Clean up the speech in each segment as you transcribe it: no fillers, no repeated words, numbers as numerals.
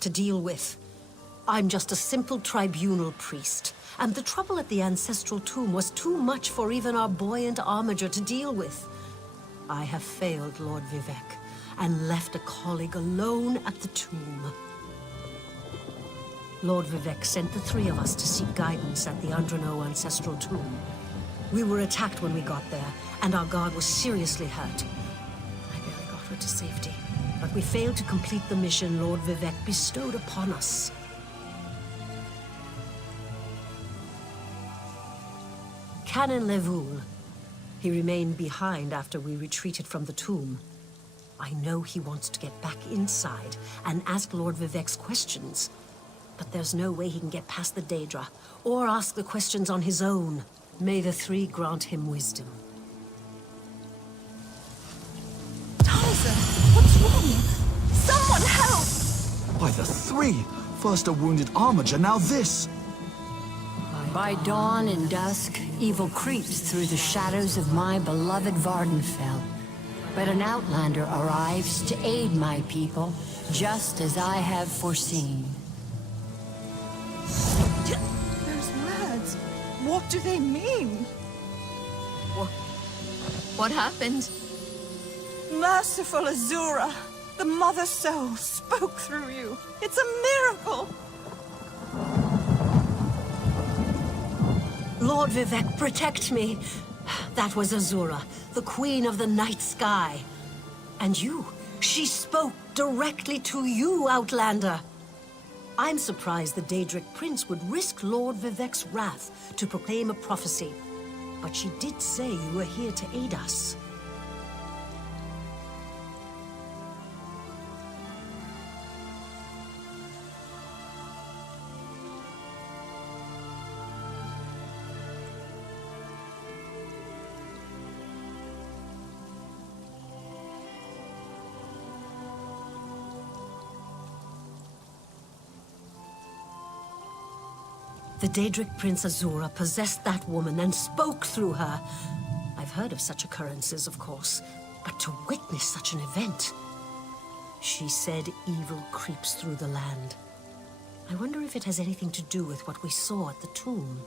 to deal with. I'm just a simple tribunal priest, and the trouble at the ancestral tomb was too much for even our buoyant armiger to deal with. I have failed Lord Vivek, and left a colleague alone at the tomb. Lord Vivek sent the three of us to seek guidance at the Andrano ancestral tomb. We were attacked when we got there, and our guard was seriously hurt. I barely got her to safety, but we failed to complete the mission Lord Vivek bestowed upon us. Canon Levoul. He remained behind after we retreated from the tomb. I know he wants to get back inside and ask Lord Vivek's questions. But there's no way he can get past the Daedra, or ask the questions on his own. May the three grant him wisdom. Tyson, what's wrong? Someone help! By the three! First a wounded armiger, now this! By dawn and dusk, evil creeps through the shadows of my beloved Vardenfell. But an outlander arrives to aid my people, just as I have foreseen. Those words, what do they mean? What happened? Merciful Azura, the Mother Soul spoke through you. It's a miracle! Lord Vivek, protect me! That was Azura, the Queen of the Night Sky. And you, she spoke directly to you, Outlander. I'm surprised the Daedric Prince would risk Lord Vivek's wrath to proclaim a prophecy. But she did say you were here to aid us. The Daedric Prince Azura possessed that woman and spoke through her. I've heard of such occurrences, of course, but to witness such an event... She said evil creeps through the land. I wonder if it has anything to do with what we saw at the tomb.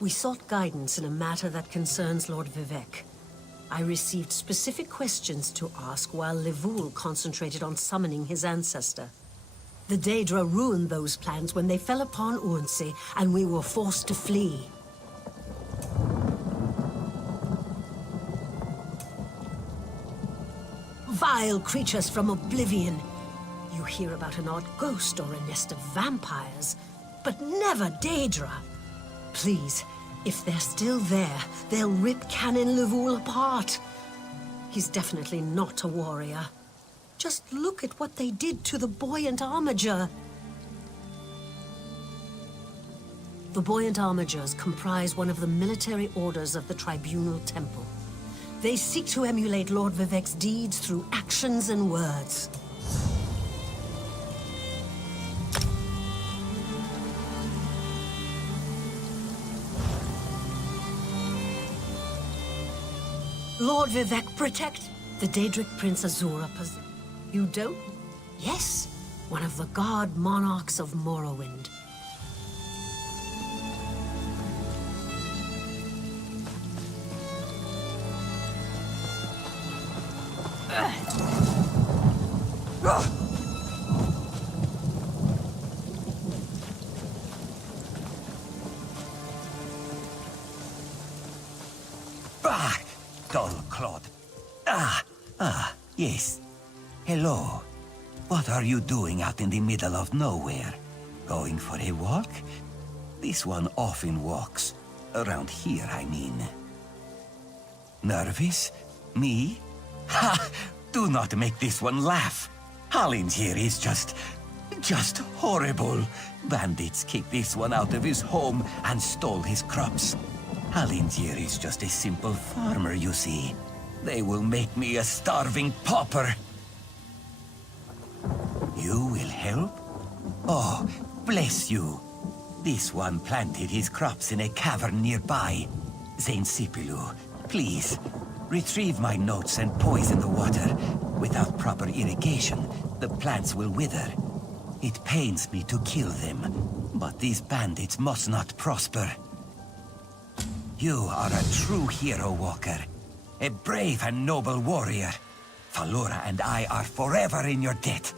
We sought guidance in a matter that concerns Lord Vivek. I received specific questions to ask while Levoul concentrated on summoning his ancestor. The Daedra ruined those plans when they fell upon Urnsey, and we were forced to flee. Vile creatures from oblivion. You hear about an odd ghost or a nest of vampires, but never Daedra. Please, if they're still there, they'll rip Canon Levoul apart. He's definitely not a warrior. Just look at what they did to the buoyant armiger. The buoyant armigers comprise one of the military orders of the Tribunal Temple. They seek to emulate Lord Vivek's deeds through actions and words. Lord Vivek, protect the Daedric Prince Azura. You don't? Yes, one of the god monarchs of Morrowind. Dull clod. Yes. Hello. What are you doing out in the middle of nowhere? Going for a walk? This one often walks. Around here, I mean. Nervous? Me? Ha! Do not make this one laugh. Hallin's is just horrible. Bandits kicked this one out of his home and stole his crops. Hallin's is just a simple farmer, you see. They will make me a starving pauper. You will help? Oh, bless you. This one planted his crops in a cavern nearby. Saint Sipilu, please, retrieve my notes and poison the water. Without proper irrigation, the plants will wither. It pains me to kill them, but these bandits must not prosper. You are a true hero, Walker. A brave and noble warrior. Falora and I are forever in your debt.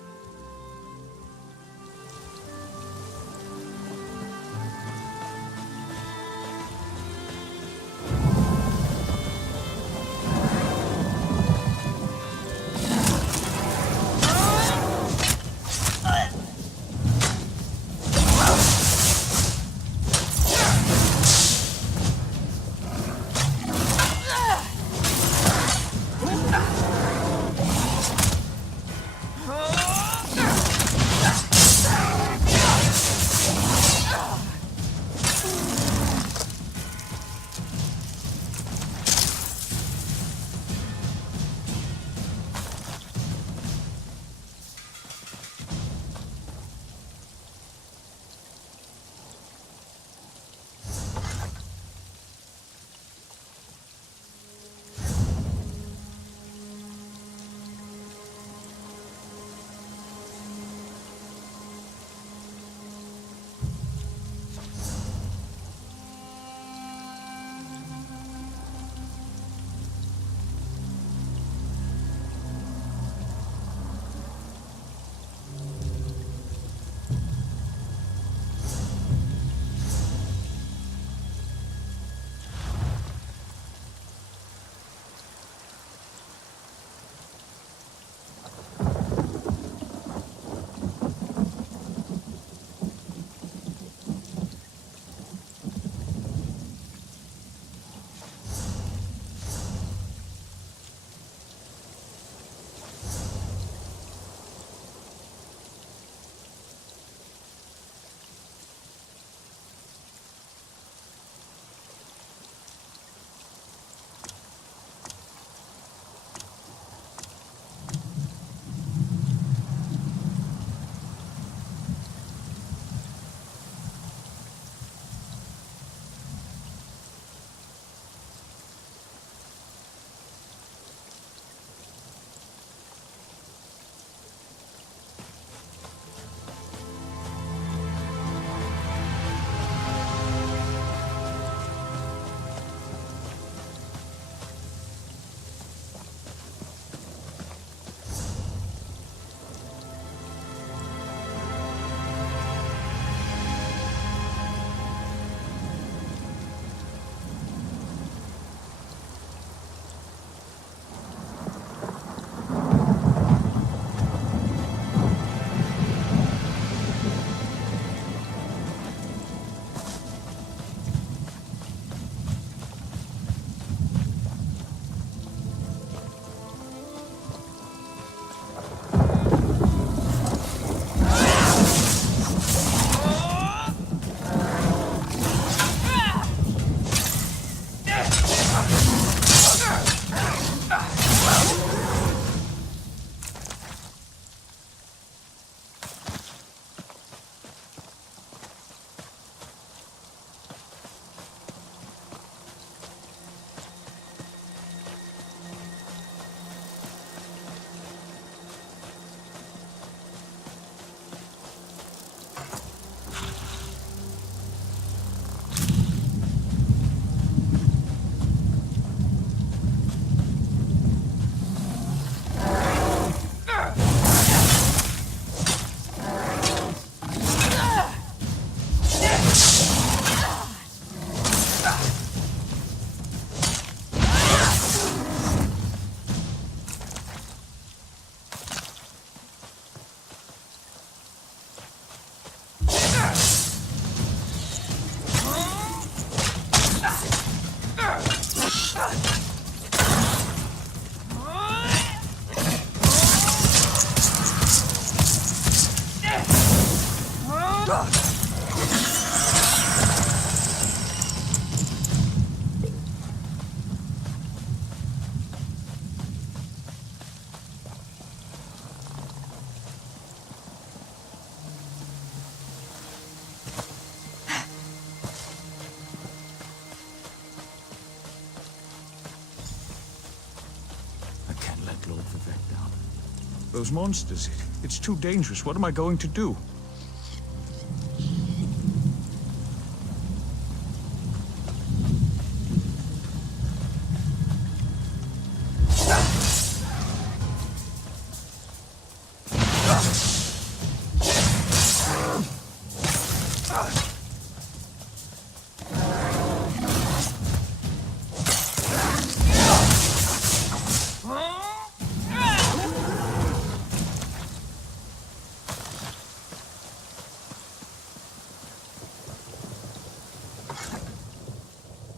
Those monsters, it's too dangerous. What am I going to do?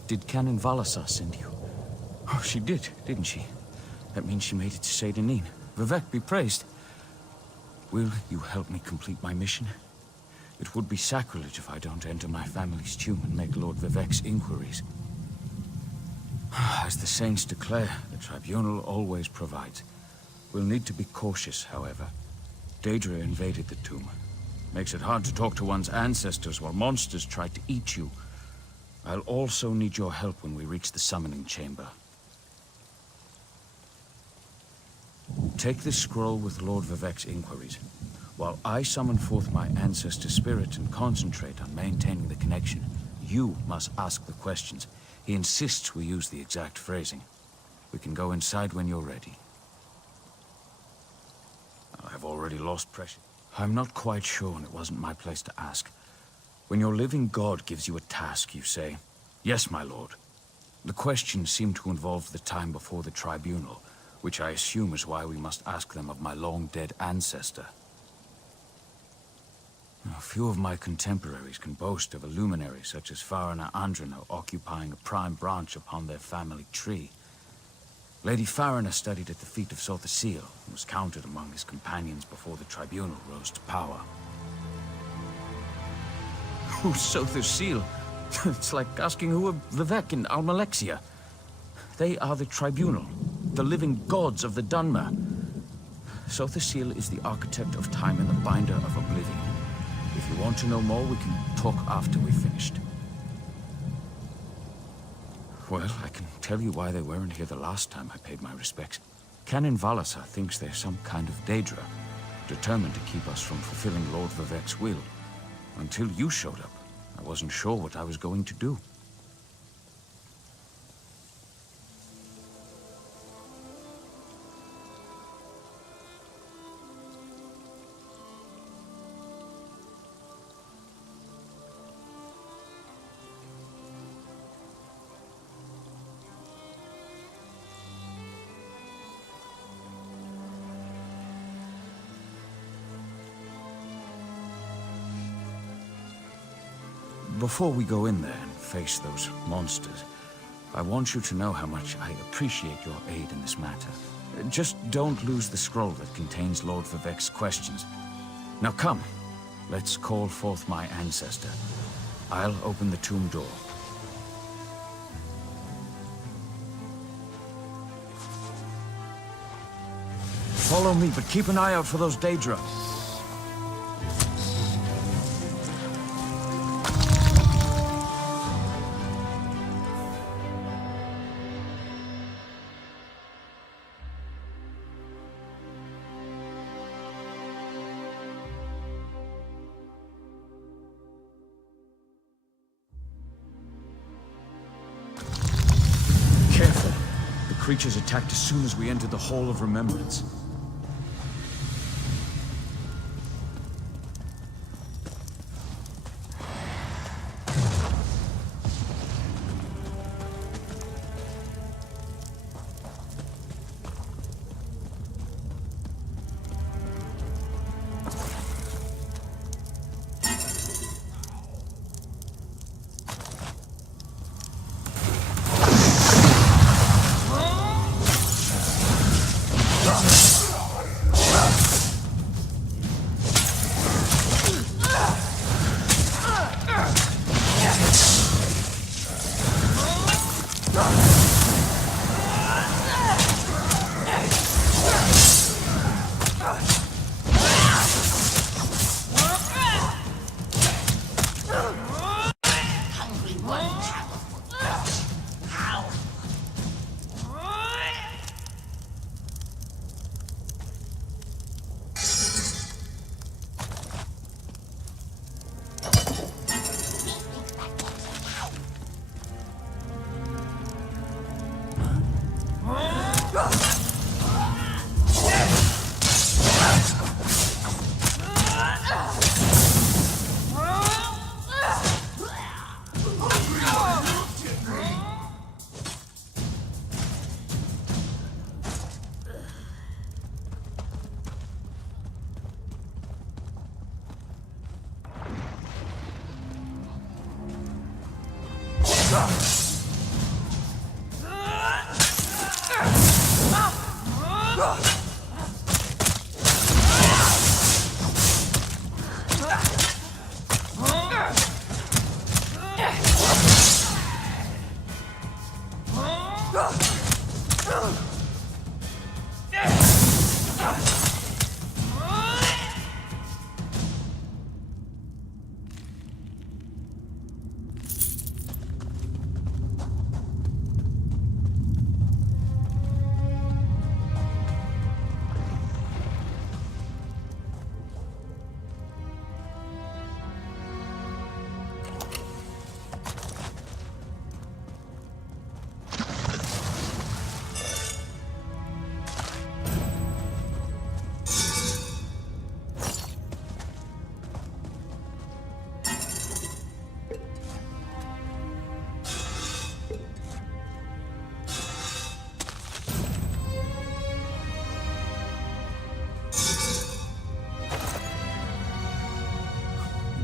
Did Canon Valasar send you? Oh, she did, didn't she? That means she made it to Saint Denis. Vivec be praised. Will you help me complete my mission? It would be sacrilege if I don't enter my family's tomb and make Lord Vivec's inquiries. As the saints declare, the tribunal always provides. We'll need to be cautious, however. Daedra invaded the tomb. Makes it hard to talk to one's ancestors while monsters try to eat you. I'll also need your help when we reach the summoning chamber. Take this scroll with Lord Vivec's inquiries, while I summon forth my ancestor spirit and concentrate on maintaining the connection. You must ask the questions. He insists we use the exact phrasing. We can go inside when you're ready. I've already lost pressure. I'm not quite sure, and it wasn't my place to ask. When your living god gives you a task, you say, "Yes, my lord." The questions seem to involve the time before the tribunal, which I assume is why we must ask them of my long-dead ancestor. A few of my contemporaries can boast of a luminary such as Farina Andrino occupying a prime branch upon their family tree. Lady Farina studied at the feet of Sothasil and was counted among his companions before the tribunal rose to power. Who's Sothasil? It's like asking who are Vivec and Almalexia. They are the tribunal, the living gods of the Dunmer. Sothasil is the architect of time and the binder of oblivion. If you want to know more, we can talk after we've finished. Well, I can tell you why they weren't here the last time I paid my respects. Canon Valasar thinks they're some kind of Daedra, determined to keep us from fulfilling Lord Vivec's will. Until you showed up, I wasn't sure what I was going to do. Before we go in there and face those monsters, I want you to know how much I appreciate your aid in this matter. Just don't lose the scroll that contains Lord Vivec's questions. Now come, let's call forth my ancestor. I'll open the tomb door. Follow me, but keep an eye out for those Daedra. Careful. The creatures attacked as soon as we entered the Hall of Remembrance.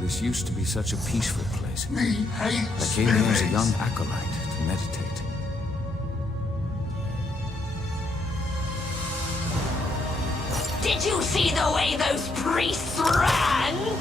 This used to be such a peaceful place. Me hate I came here as a spirits. young acolyte to meditate. Did you see the way those priests ran?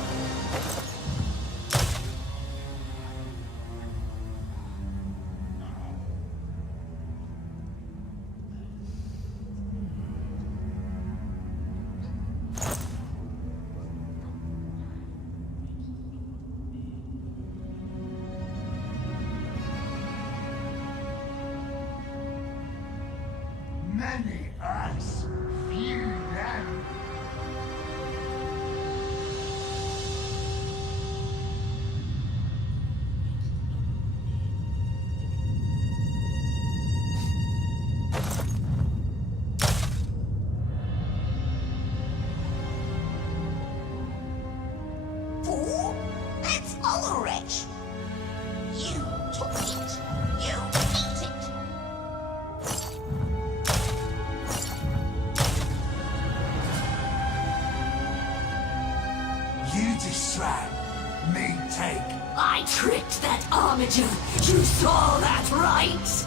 Many us, few them. Fool? That's Ulrich. You took it. You ate it. You distract, me take. I tricked that armature. You saw that, right?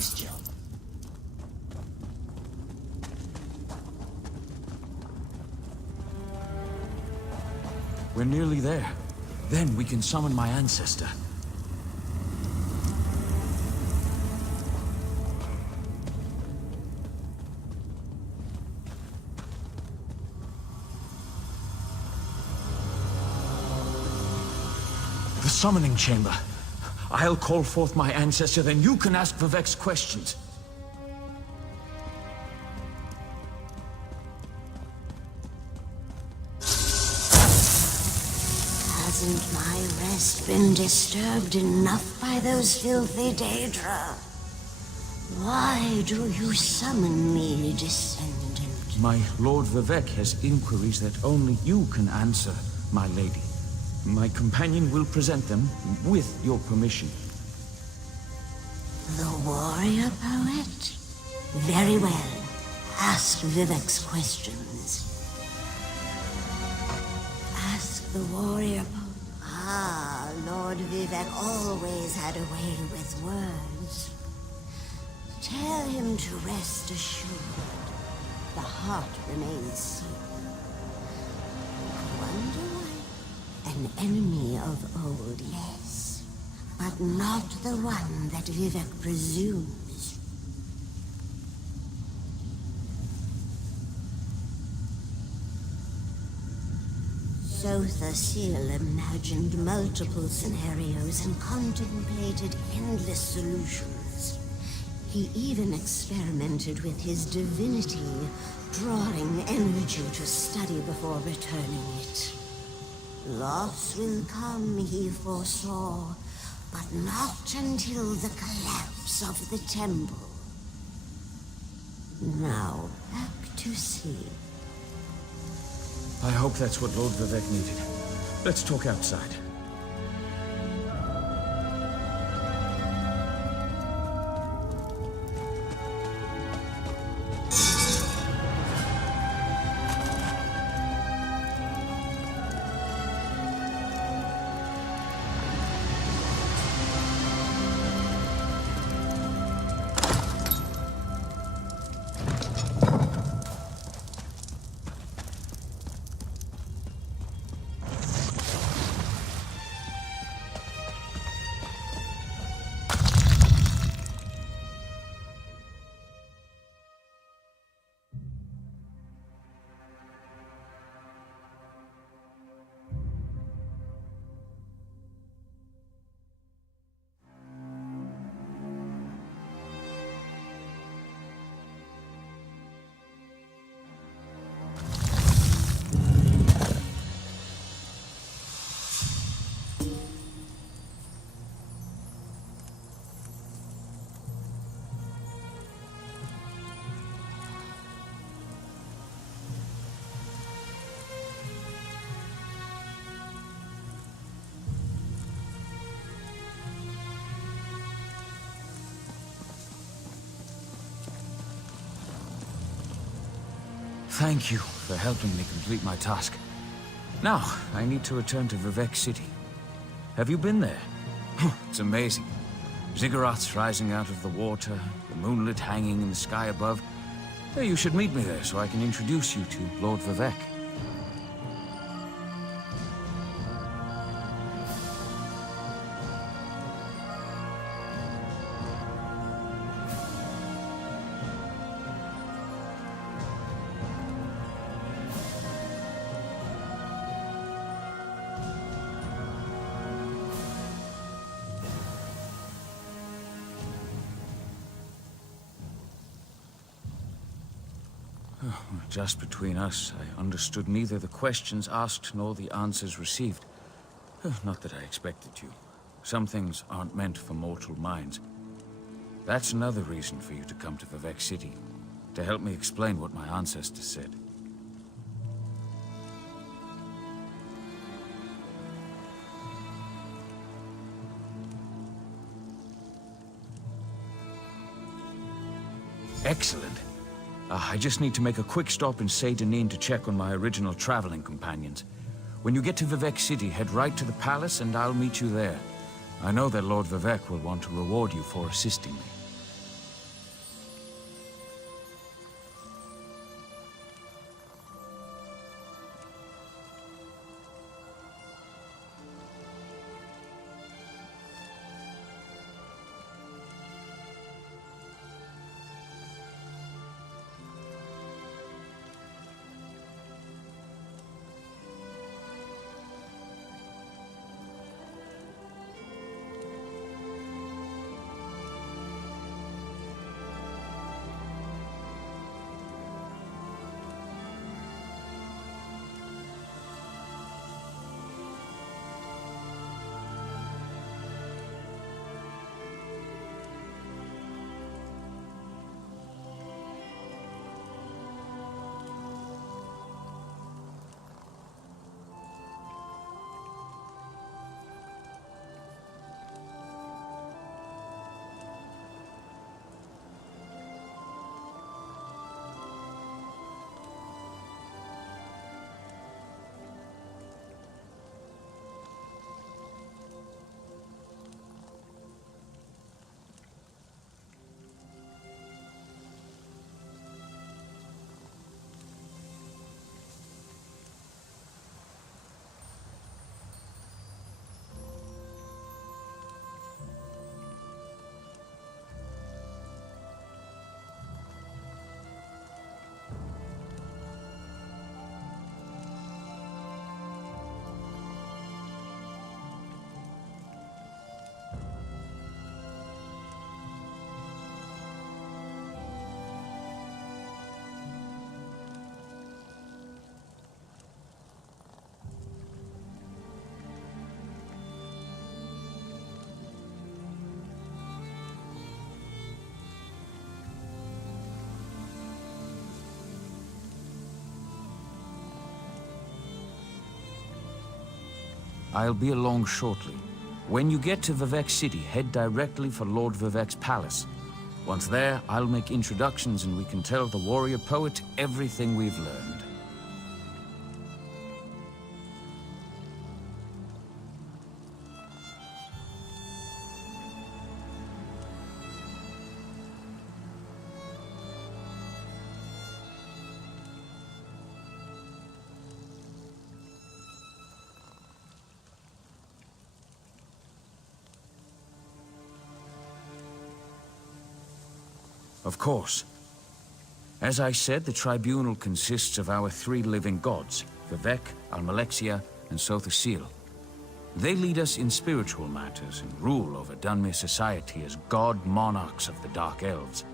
this job. We're nearly there. Then we can summon my ancestor. The summoning chamber. I'll call forth my ancestor, then you can ask Vivek's questions. Hasn't my rest been disturbed enough by those filthy Daedra? Why do you summon me, descendant? My Lord Vivek has inquiries that only you can answer, my lady. My companion will present them with your permission. The warrior poet? Very well. Ask Vivek's questions. Ask the warrior poet. Ah, Lord Vivek always had a way with words. Tell him to rest assured. The heart remains sealed. Wonder why? An enemy of old, yes. But not the one that Vivek presumes. Sotha Seal imagined multiple scenarios and contemplated endless solutions. He even experimented with his divinity, drawing energy to study before returning it. Loss will come, he foresaw, but not until the collapse of the temple. Now, back to sea. I hope that's what Lord Vivek needed. Let's talk outside. Thank you for helping me complete my task. Now, I need to return to Vivek City. Have you been there? It's amazing. Ziggurats rising out of the water, the moonlit hanging in the sky above. You should meet me there so I can introduce you to Lord Vivek. Just between us, I understood neither the questions asked nor the answers received. Not that I expected to. Some things aren't meant for mortal minds. That's another reason for you to come to Vivek City, to help me explain what my ancestors said. Excellent. I just need to make a quick stop in Seydanin to check on my original traveling companions. When you get to Vivek City, head right to the palace and I'll meet you there. I know that Lord Vivek will want to reward you for assisting me. I'll be along shortly. When you get to Vivek City, head directly for Lord Vivek's palace. Once there, I'll make introductions and we can tell the warrior poet everything we've learned. Of course. As I said, the tribunal consists of our 3 living gods, Vivek, Almalexia, and Sothusil. They lead us in spiritual matters and rule over Dunmere society as god monarchs of the Dark Elves.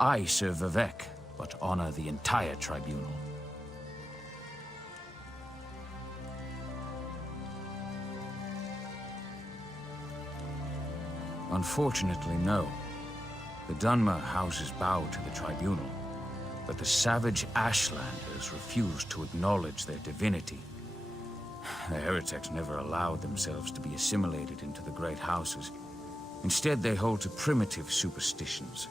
I serve Vivek, but honor the entire tribunal. Unfortunately, no. The Dunmer houses bow to the tribunal, but the savage Ashlanders refuse to acknowledge their divinity. The heretics never allowed themselves to be assimilated into the great houses. Instead, they hold to primitive superstitions.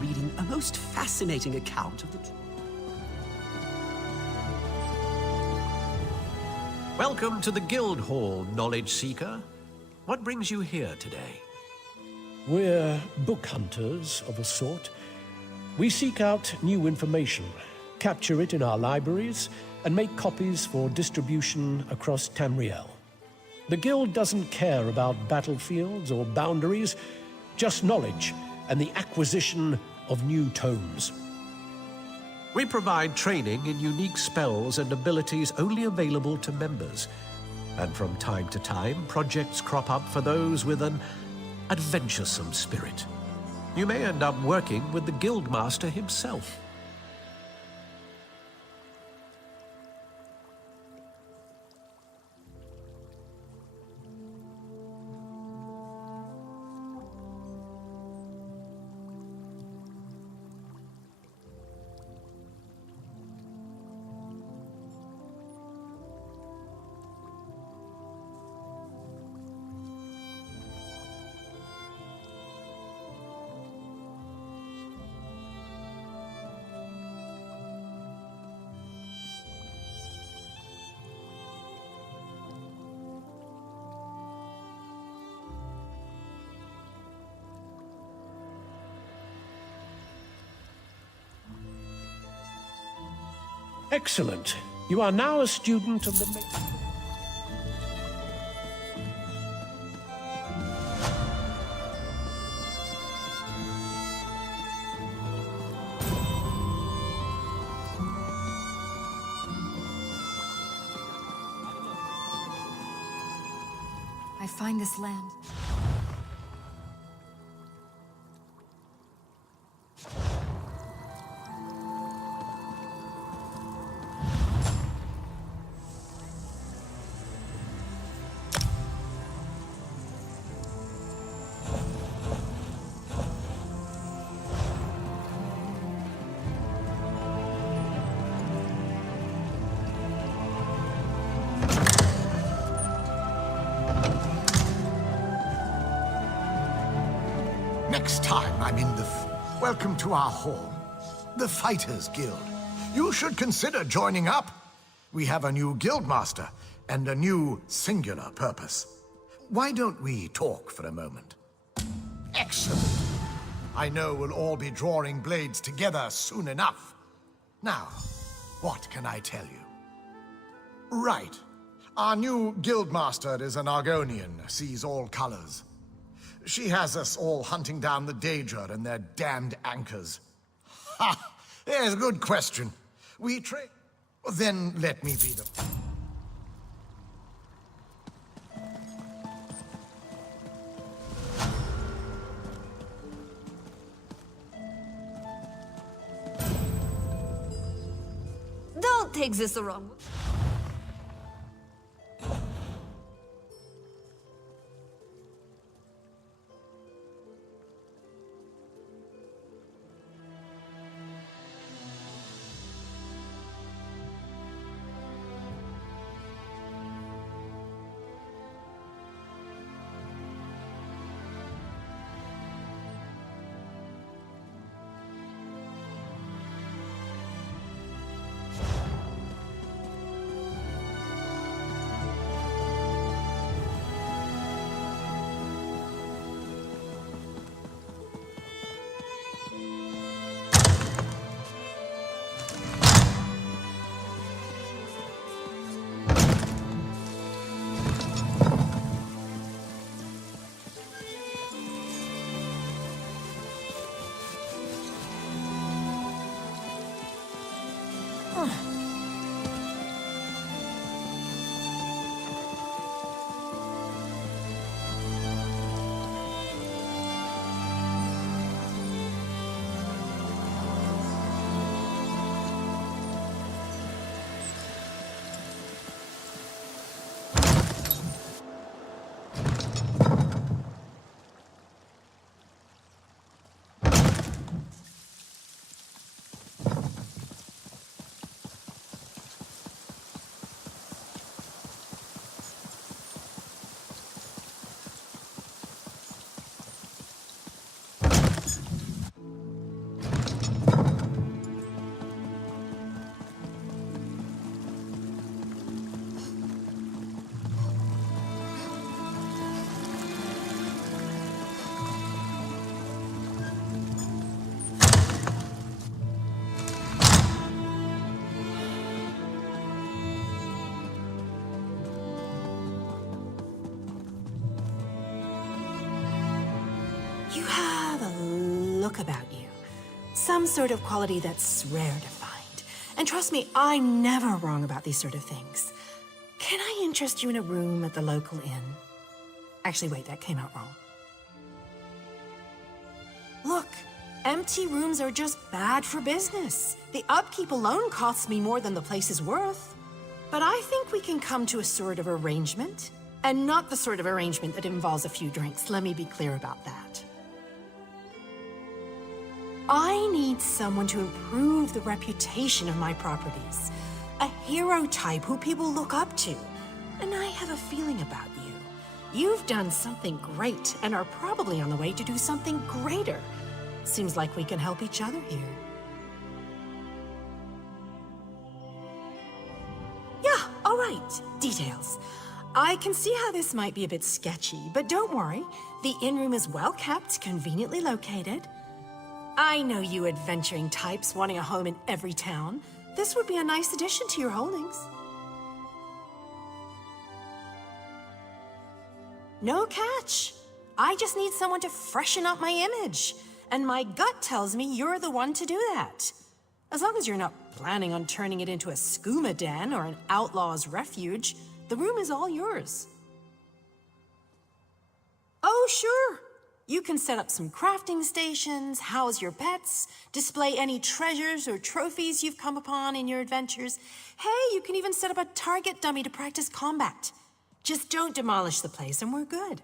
reading a most fascinating account of the... Welcome to the Guild Hall, Knowledge Seeker. What brings you here today? We're book hunters of a sort. We seek out new information, capture it in our libraries, and make copies for distribution across Tamriel. The Guild doesn't care about battlefields or boundaries, just knowledge and the acquisition of new tomes. We provide training in unique spells and abilities only available to members. And from time to time, projects crop up for those with an adventuresome spirit. You may end up working with the Guildmaster himself. Excellent. You are now a student of the... I find this land. Next time I'm in the... Welcome to our hall, the Fighters Guild. You should consider joining up. We have a new guildmaster and a new singular purpose. Why don't we talk for a moment? Excellent. I know we'll all be drawing blades together soon enough. Now, what can I tell you? Right. Our new guildmaster is an Argonian, sees all colors. She has us all hunting down the Daedra and their damned anchors. Ha! There's a good question. We trade... Then let me be the... Don't take this the wrong way. You have a look about you. Some sort of quality that's rare to find. And trust me, I'm never wrong about these sort of things. Can I interest you in a room at the local inn? Actually, wait, that came out wrong. Look, empty rooms are just bad for business. The upkeep alone costs me more than the place is worth. But I think we can come to a sort of arrangement. And not the sort of arrangement that involves a few drinks. Let me be clear about that. I need someone to improve the reputation of my properties. A hero type who people look up to. And I have a feeling about you. You've done something great and are probably on the way to do something greater. Seems like we can help each other here. Yeah, all right. Details. I can see how this might be a bit sketchy, but don't worry. The inn room is well kept, conveniently located. I know you adventuring types wanting a home in every town. This would be a nice addition to your holdings. No catch. I just need someone to freshen up my image. And my gut tells me you're the one to do that. As long as you're not planning on turning it into a skooma den or an outlaw's refuge, the room is all yours. Oh, sure. You can set up some crafting stations, house your pets, display any treasures or trophies you've come upon in your adventures. Hey, you can even set up a target dummy to practice combat. Just don't demolish the place and we're good.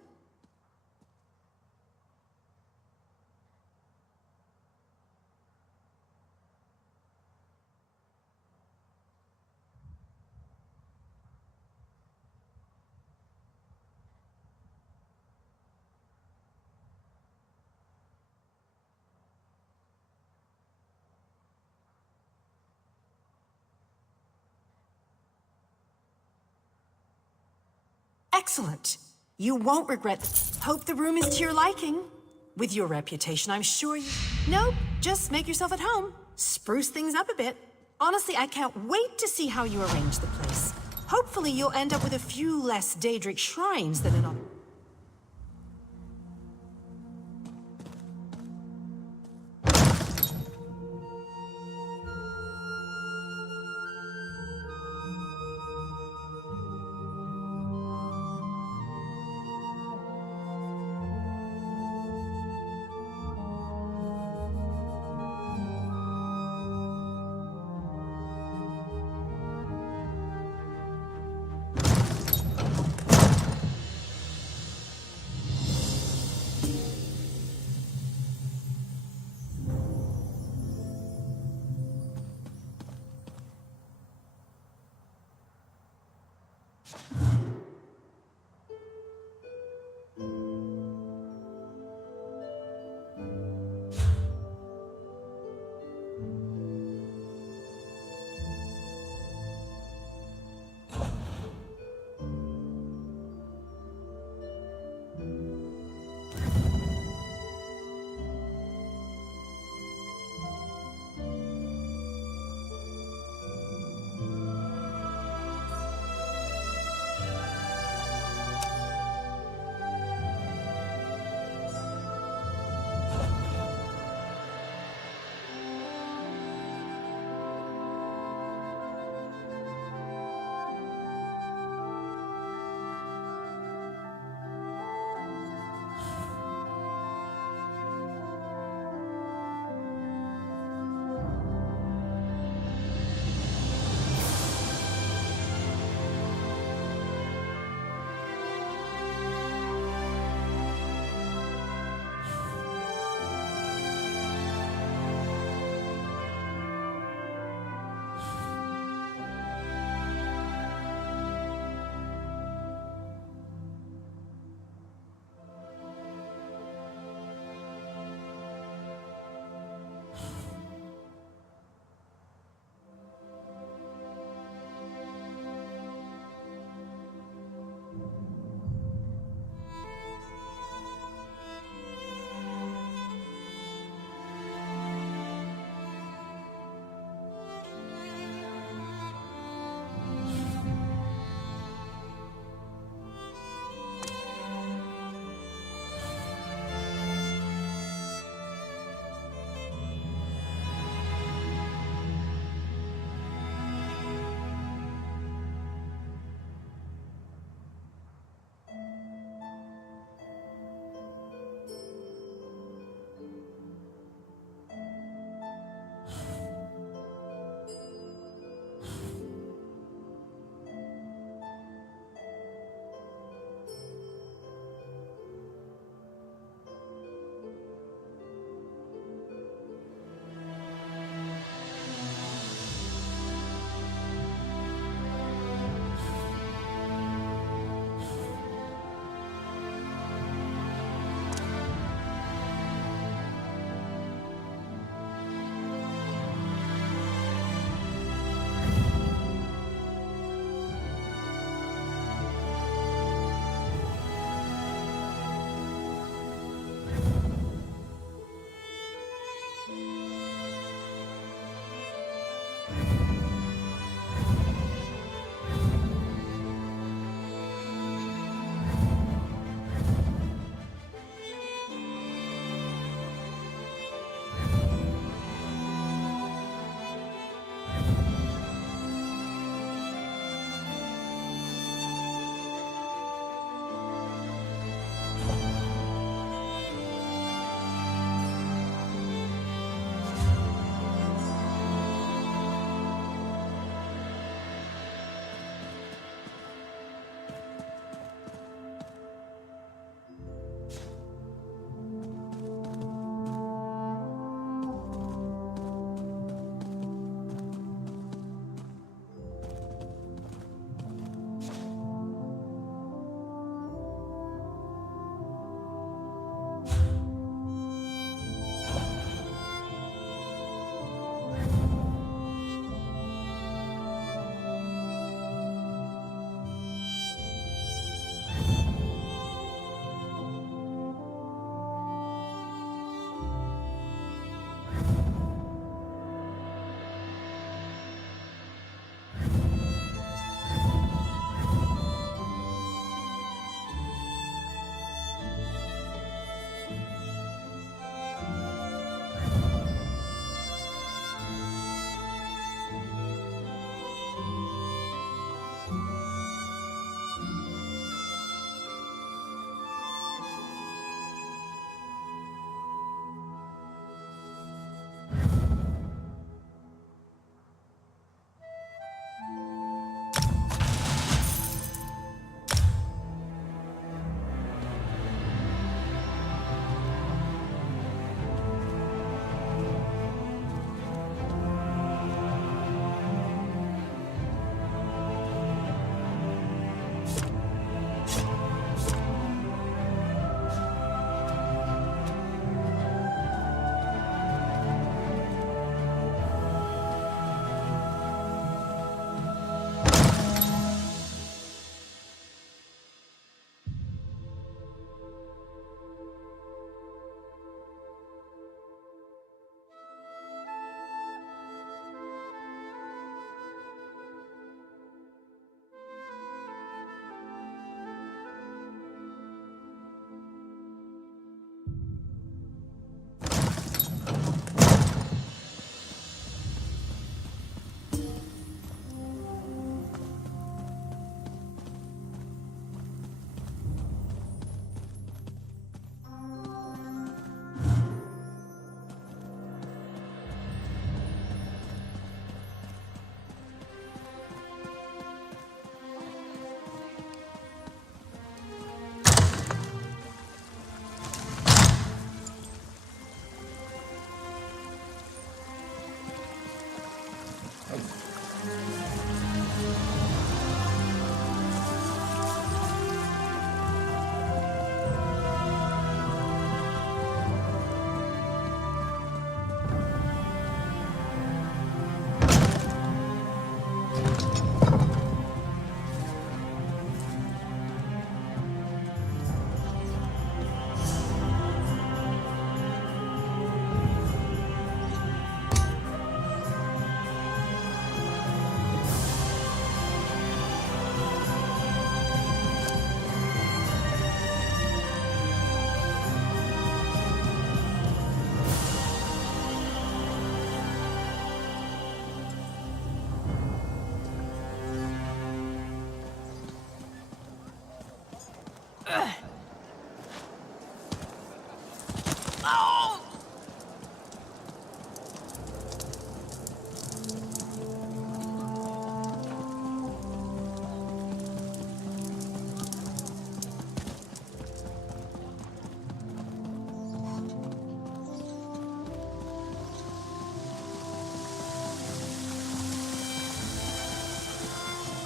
Excellent. You won't regret this. Hope the room is to your liking. With your reputation, I'm sure you... Nope, just make yourself at home. Spruce things up a bit. Honestly, I can't wait to see how you arrange the place. Hopefully you'll end up with a few less Daedric shrines than an...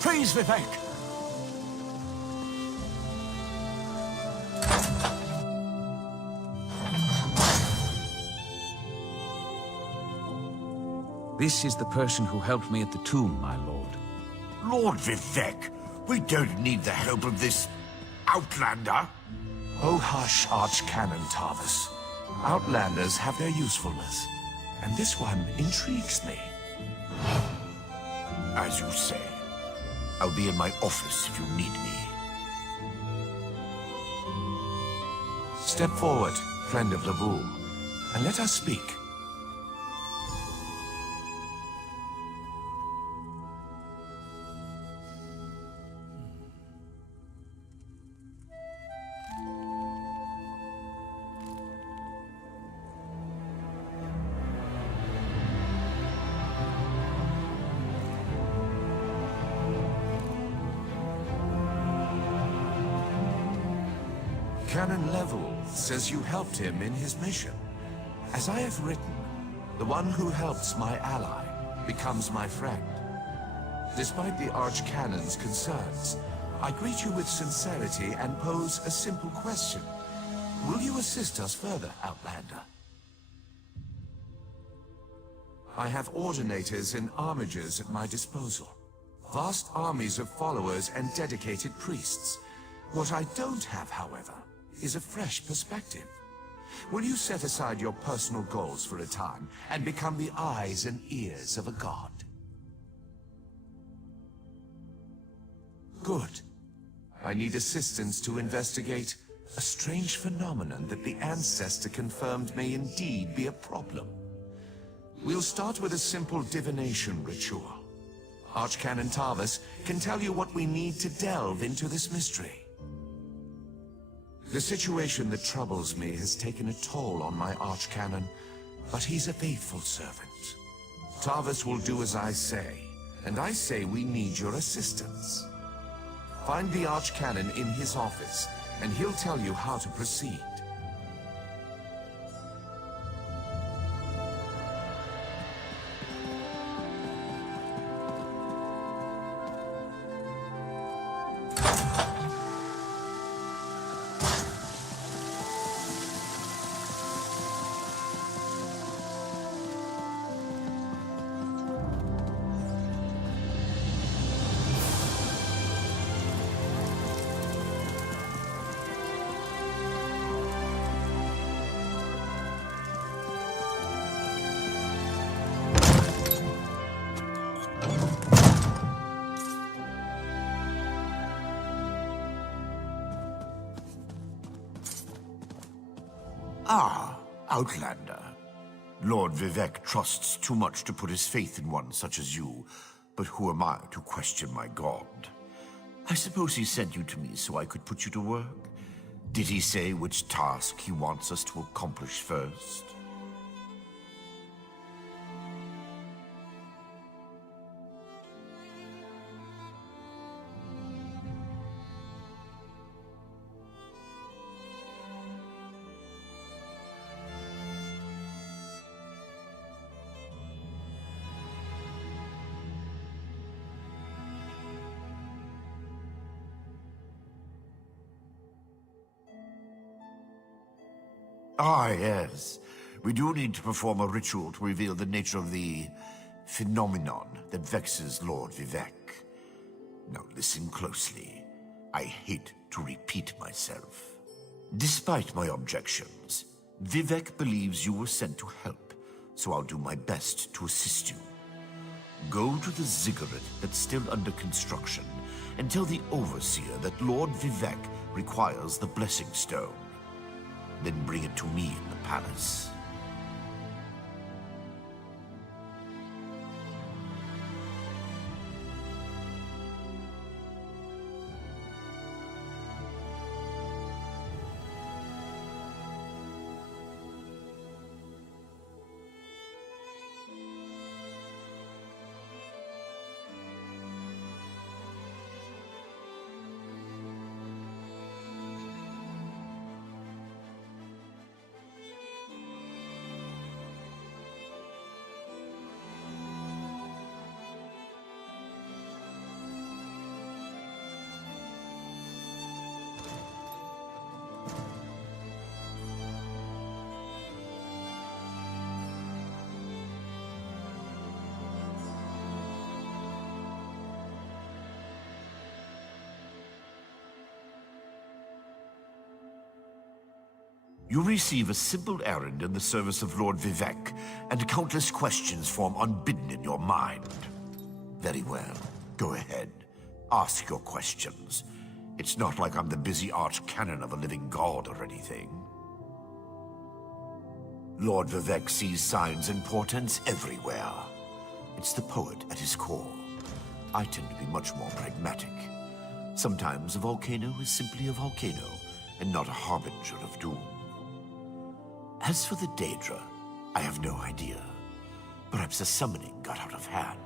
Praise Vivek! This is the person who helped me at the tomb, my lord. Lord Vivek, we don't need the help of this outlander. Oh hush, Archcanon Tarvis. Outlanders have their usefulness, and this one intrigues me. As you say. I'll be in my office if you need me. Step forward, friend of Lavul, and let us speak. Canon Level says you helped him in his mission. As I have written, the one who helps my ally becomes my friend. Despite the Archcanon's concerns, I greet you with sincerity and pose a simple question. Will you assist us further, Outlander? I have ordinators and armigers at my disposal. Vast armies of followers and dedicated priests. What I don't have, however, is a fresh perspective. Will you set aside your personal goals for a time and become the eyes and ears of a god? Good. I need assistance to investigate a strange phenomenon that the Ancestor confirmed may indeed be a problem. We'll start with a simple divination ritual. Archcanon Tarvis can tell you what we need to delve into this mystery. The situation that troubles me has taken a toll on my Archcanon, but he's a faithful servant. Tarvis will do as I say, and I say we need your assistance. Find the Archcanon in his office, and he'll tell you how to proceed. Ah, Outlander. Lord Vivek trusts too much to put his faith in one such as you, but who am I to question my god? I suppose he sent you to me so I could put you to work? Did he say which task he wants us to accomplish first? Ah, yes. We do need to perform a ritual to reveal the nature of the phenomenon that vexes Lord Vivek. Now listen closely. I hate to repeat myself. Despite my objections, Vivek believes you were sent to help, so I'll do my best to assist you. Go to the ziggurat that's still under construction and tell the Overseer that Lord Vivek requires the Blessing Stone. Then bring it to me in the palace. You receive a simple errand in the service of Lord Vivec, and countless questions form unbidden in your mind. Very well. Go ahead. Ask your questions. It's not like I'm the busy archcanon of a living god or anything. Lord Vivec sees signs and portents everywhere. It's the poet at his core. I tend to be much more pragmatic. Sometimes a volcano is simply a volcano, and not a harbinger of doom. As for the Daedra, I have no idea. Perhaps the summoning got out of hand.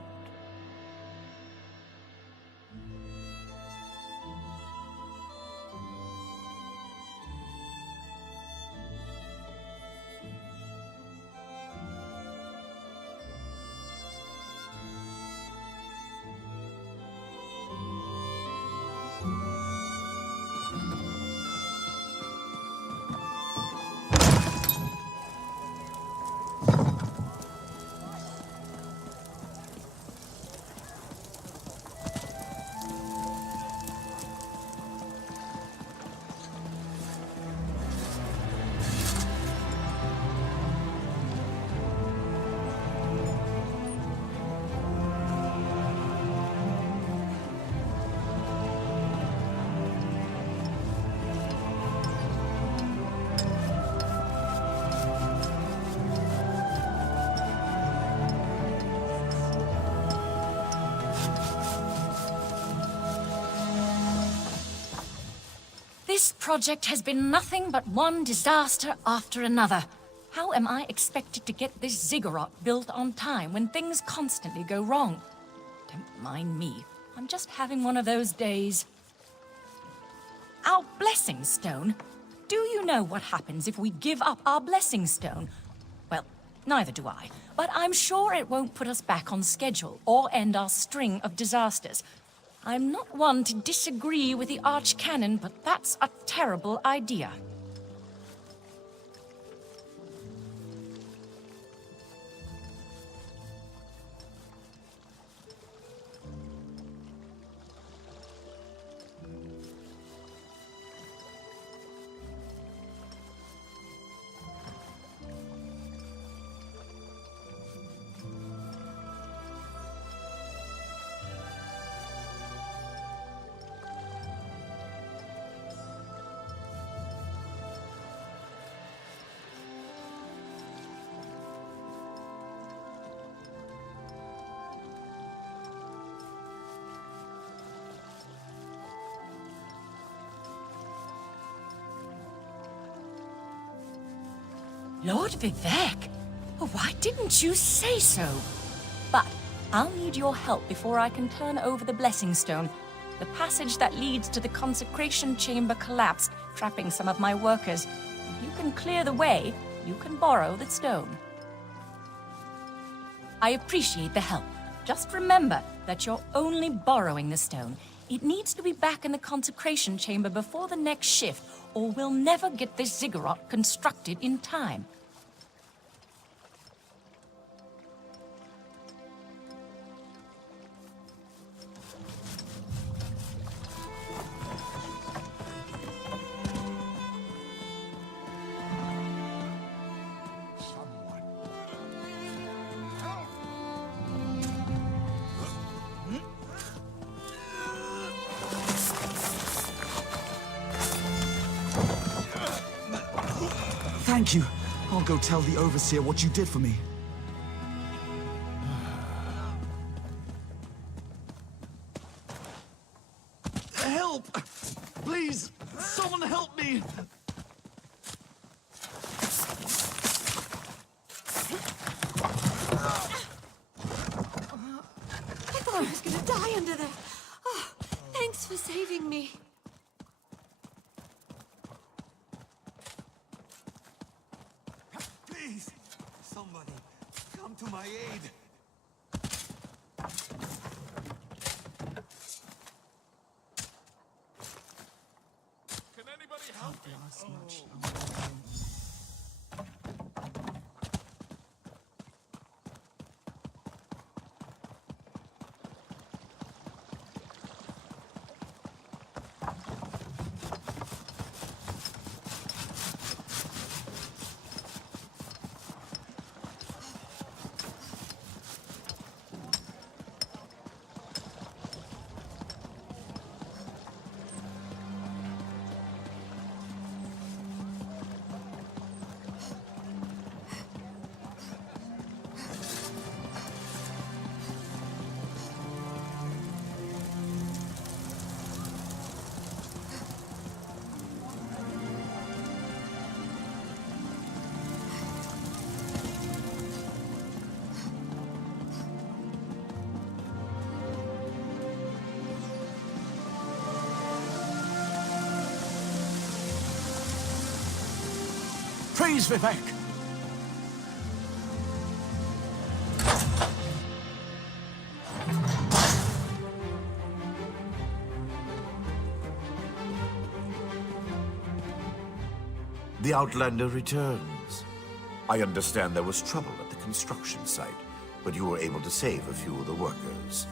This project has been nothing but one disaster after another. How am I expected to get this ziggurat built on time when things constantly go wrong? Don't mind me. I'm just having one of those days. Our blessing stone? Do you know what happens if we give up our blessing stone? Well, neither do I. But I'm sure it won't put us back on schedule or end our string of disasters. I'm not one to disagree with the archcanon, but that's a terrible idea. Lord Vivec? Why didn't you say so? But I'll need your help before I can turn over the blessing stone. The passage that leads to the consecration chamber collapsed, trapping some of my workers. If you can clear the way, you can borrow the stone. I appreciate the help. Just remember that you're only borrowing the stone. It needs to be back in the consecration chamber before the next shift, or we'll never get this ziggurat constructed in time. Thank you. I'll go tell the Overseer what you did for me. Help! Please, someone help me! I thought I was gonna die under there. Oh, thanks for saving me. Please, somebody, come to my aid. Can anybody help me? Praise Vivek! The Outlander returns. I understand there was trouble at the construction site, but you were able to save a few of the workers.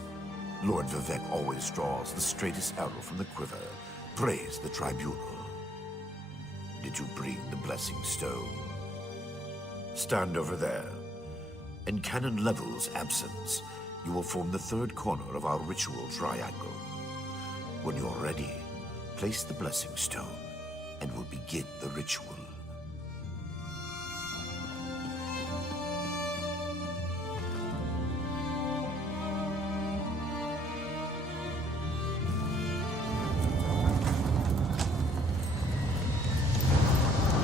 Lord Vivek always draws the straightest arrow from the quiver. Praise the tribunal. Did you bring the blessing stone? Stand over there. In Canon Level's absence, you will form the third corner of our ritual triangle. When you're ready, place the blessing stone, and we'll begin the ritual.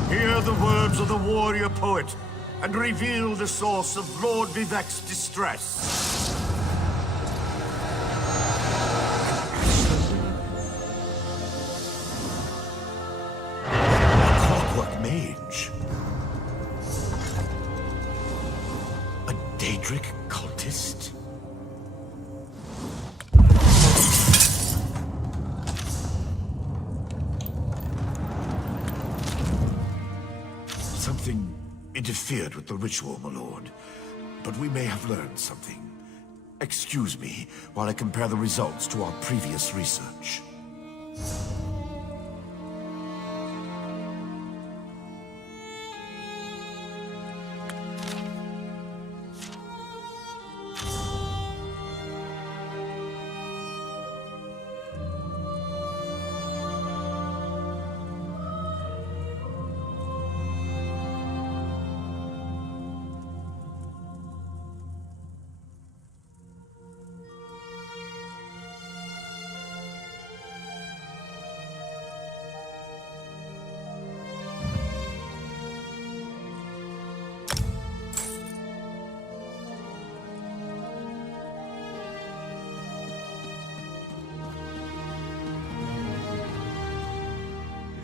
Hear the words of the warrior poet, and reveal the source of Lord Vivek's distress. A clockwork mage. A Daedric cultist. Something interfered with the ritual, my lord. But we may have learned something. Excuse me while I compare the results to our previous research.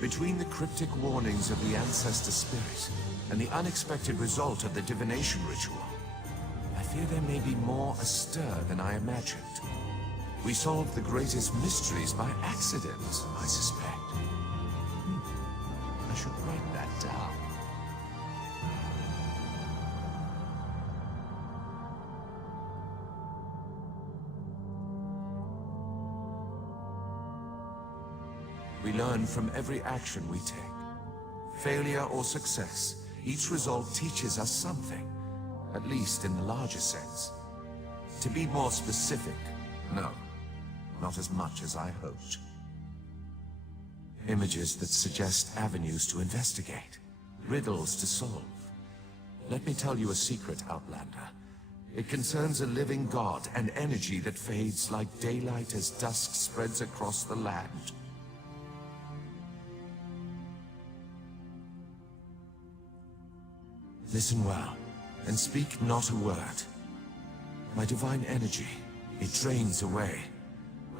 Between the cryptic warnings of the Ancestor Spirit and the unexpected result of the divination ritual, I fear there may be more astir than I imagined. We solved the greatest mysteries by accident, I suspect. I should write that down. We learn from every action we take. Failure or success, each result teaches us something, at least in the larger sense. To be more specific, no, not as much as I hoped. Images that suggest avenues to investigate, riddles to solve. Let me tell you a secret, Outlander. It concerns a living god, an energy that fades like daylight as dusk spreads across the land. Listen well, and speak not a word. My divine energy, it drains away.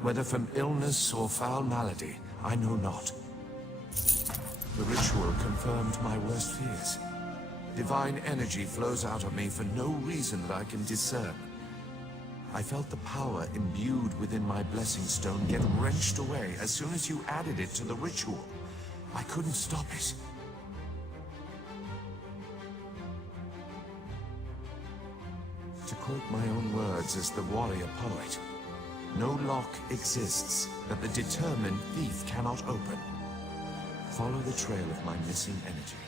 Whether from illness or foul malady, I know not. The ritual confirmed my worst fears. Divine energy flows out of me for no reason that I can discern. I felt the power imbued within my blessing stone get wrenched away as soon as you added it to the ritual. I couldn't stop it. To quote my own words as the warrior poet, no lock exists that the determined thief cannot open. Follow the trail of my missing energy,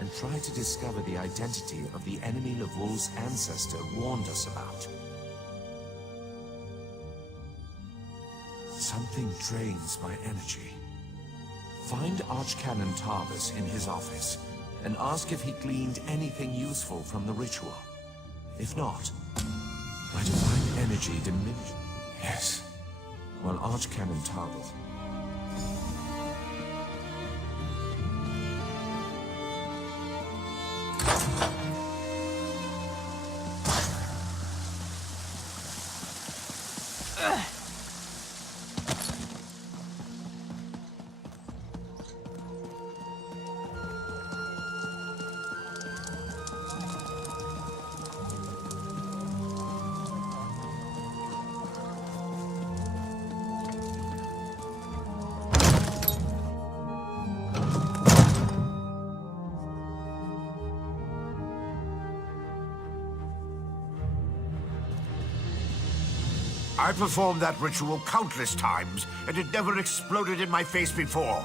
and try to discover the identity of the enemy Lavul's ancestor warned us about. Something drains my energy. Find Archcanon Tarvis in his office, and ask if he gleaned anything useful from the ritual. If not, my divine energy diminished. Yes. Well, Archcanon Tarvis. I performed that ritual countless times, and it never exploded in my face before.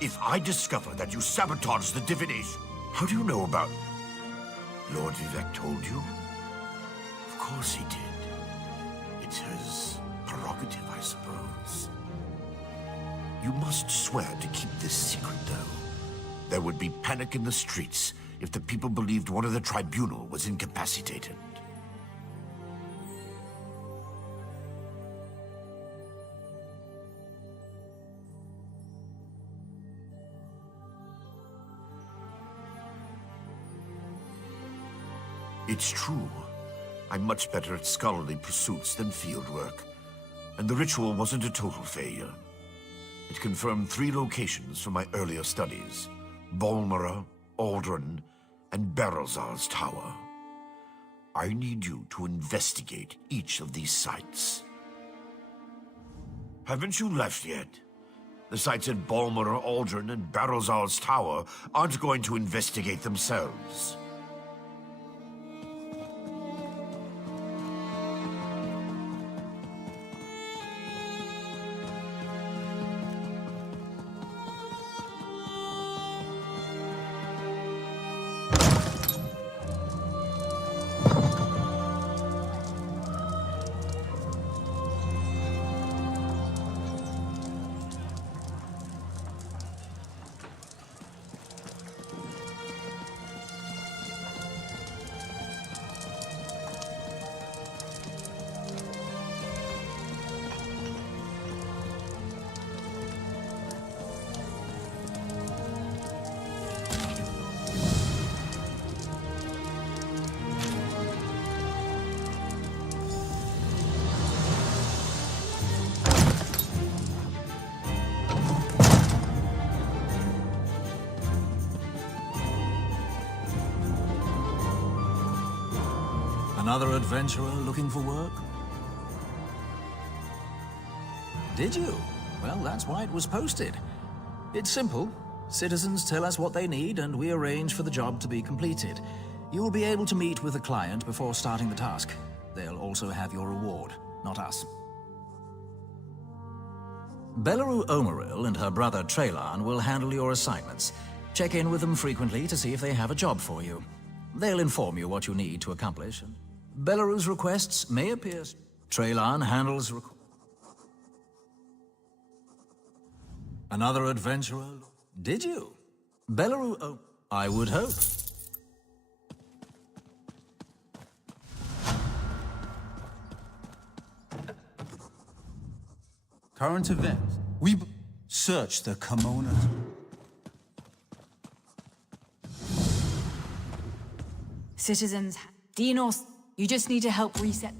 If I discover that you sabotaged the divination... How do you know about... Lord Vivek told you? Of course he did. It's his prerogative, I suppose. You must swear to keep this secret, though. There would be panic in the streets if the people believed one of the tribunal was incapacitated. It's true. I'm much better at scholarly pursuits than fieldwork. And the ritual wasn't a total failure. It confirmed 3 locations from my earlier studies. Balmora, Aldrin, and Barrelzar's Tower. I need you to investigate each of these sites. Haven't you left yet? The sites at Balmora, Aldrin, and Barrelzar's Tower aren't going to investigate themselves. Another adventurer looking for work? Did you? Well, that's why it was posted. It's simple. Citizens tell us what they need, and we arrange for the job to be completed. You'll be able to meet with the client before starting the task. They'll also have your reward, not us. Belleru Omeril and her brother Traylan will handle your assignments. Check in with them frequently to see if they have a job for you. They'll inform you what you need to accomplish. Belleru's requests may appear... Traylan handles... Another adventurer? Did you? Belleru... Oh, I would hope. Current events. Search the kimono. Citizens, Dinos, you just need to help reset.